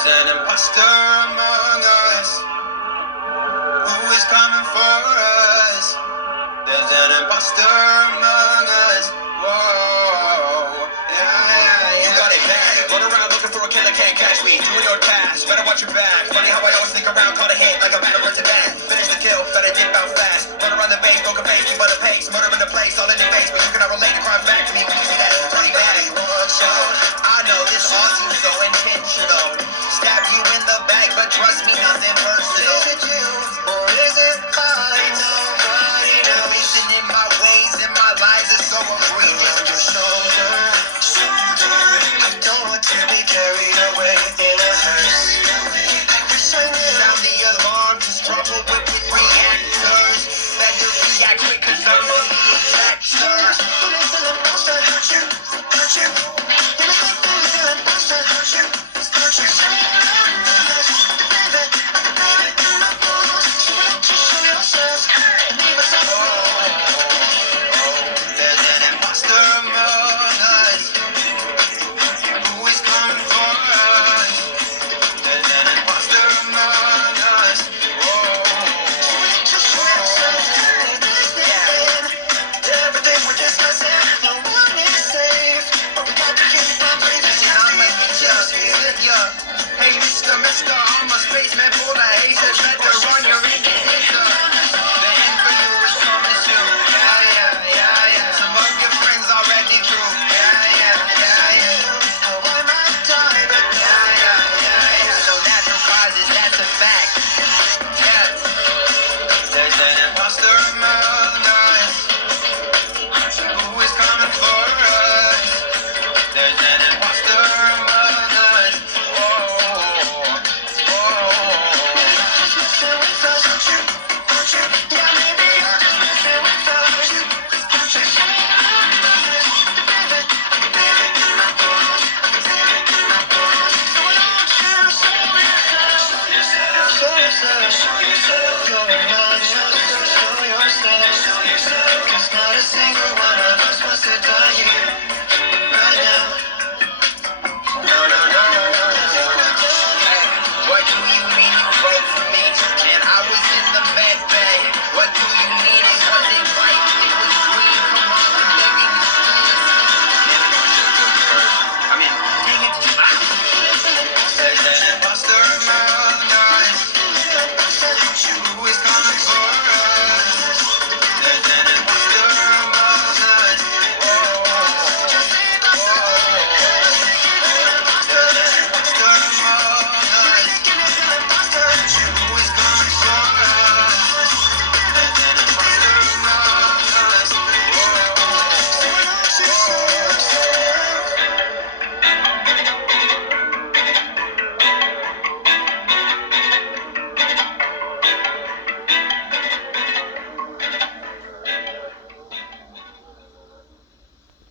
There's an imposter among us. Who is coming for us? There's an imposter among us. Whoa, yeah. You got it bad. Run around looking for a killer, can't catch me. Doing your task, better watch your back. Funny how I always think around, caught a hit like a battle.